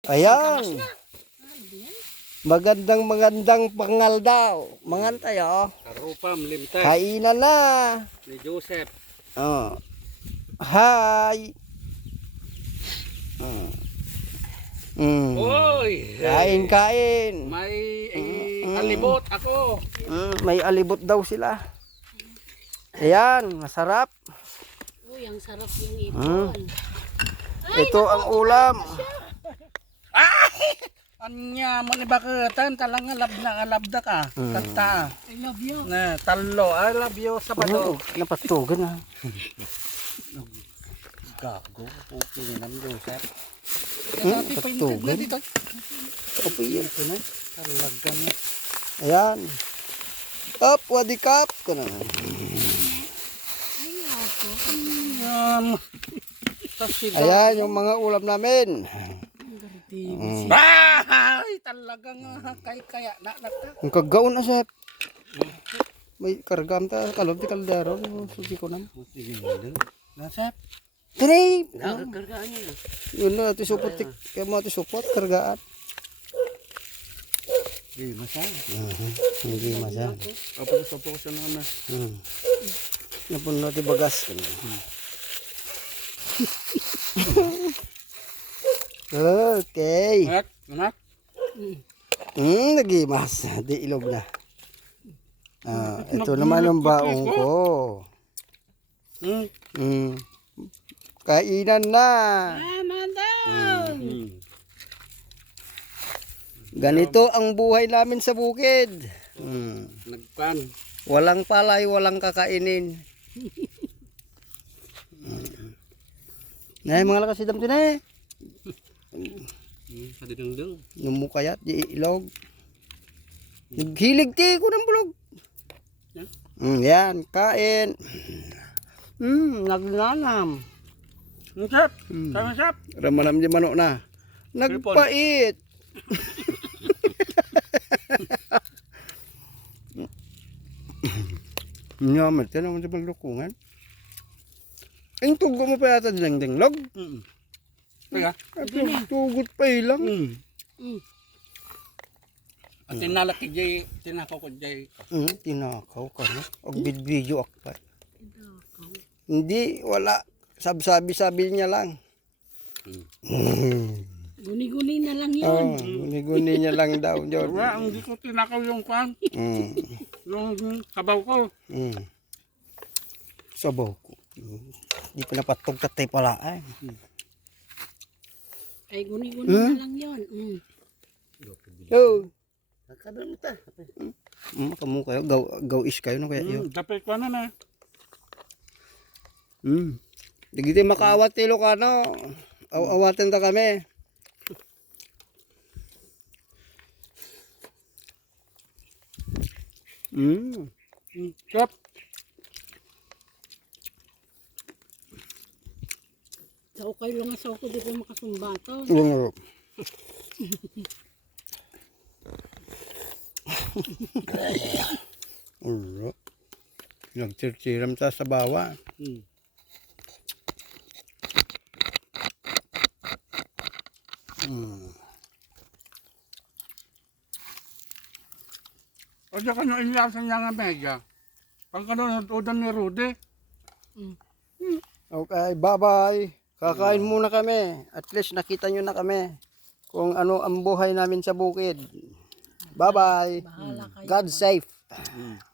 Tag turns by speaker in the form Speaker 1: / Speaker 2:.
Speaker 1: Ayan. Magandang pangal daw. Mangal tayo.
Speaker 2: Karupam, limtay.
Speaker 1: Kainan na.
Speaker 2: Ni Joseph.
Speaker 1: Oh. Hi.
Speaker 2: Oy!
Speaker 1: Kain.
Speaker 2: May alibot ako.
Speaker 1: May alibot daw sila. Ayan, masarap.
Speaker 3: Uy, ang sarap yung ipon.
Speaker 1: Ito ang ulam.
Speaker 2: Anya mo ni bakatan talang alabda ka. Kanta.
Speaker 3: I love you.
Speaker 2: Na talo, I love you Sabado.
Speaker 1: Napatugan na.
Speaker 2: Gago, okay naman Joseph.
Speaker 1: Napatugan.
Speaker 2: Dito.
Speaker 1: Opo yun.
Speaker 2: Ito na. Talagang.
Speaker 1: Ayan. Up, wadikap. Ano? Ayan yung mga ulam namin.
Speaker 2: Ay, talagang kaya na.
Speaker 1: Ang kagaon na sep. May kargam ta kalob di kaldero susi ko nan.
Speaker 2: Sige, Joseph.
Speaker 1: Tini.
Speaker 2: Kargaan niyo.
Speaker 1: Yun na ati supot kaya mo ati supot kargaan.
Speaker 2: Di masa.
Speaker 1: Hindi masa.
Speaker 2: Apa sopo sa na.
Speaker 1: Napun natin bagas. Okay.
Speaker 2: Anak.
Speaker 1: Nagimas. Di ilog na. Ito naman ang baong ko. Kainan na. Ganito ang buhay namin sa bukid.
Speaker 2: Nagpan.
Speaker 1: Walang palay, walang kakainin. Nay mga lakas idam din eh.
Speaker 2: Sa dinding.
Speaker 1: Numukayat di ilog. Naghilig ti ko ng bulog. Yan, kain. Nagnanam.
Speaker 2: Joseph, sama Joseph.
Speaker 1: Ramanam di manok na. Nagpait. Nyaman, yan naman sa paglukungan. Ang tugo mo pa yata ding log.
Speaker 2: Kaya?
Speaker 1: Tugot pa ilang.
Speaker 2: At tinalaki jay, tinakaw ko jay.
Speaker 1: Tinakaw ka na. O video akpat. Hindi, wala. Sabi niya lang.
Speaker 3: Guni-guni na lang yun.
Speaker 1: Guni-guni niya lang daw.
Speaker 2: Wala, hindi ko tinakaw yung kwan. Yung sabaw ko.
Speaker 1: Sabaw ko. Hindi pa napatog tatay pala.
Speaker 3: Ay, guni-guni na lang yun.
Speaker 1: Yo. Kadang ta. Kamu kayo gaw is kayo no kaya yo.
Speaker 2: Dapat ko na.
Speaker 1: Digiti makaawat ti Ilocano. Awaten ta kami.
Speaker 2: Chop.
Speaker 3: Sa ukay lang sa ako, di ko makasumbato.
Speaker 1: Wala. Uro. Nagtirtiram ta sa bawa.
Speaker 2: O diyan ka nyo inyasan niya nga medya. Pag ka doon natudan ni Rudy.
Speaker 1: Okay, bye-bye. Kakain muna kami. At least nakita nyo na kami kung ano ang buhay namin sa bukid. Bye-bye. God safe.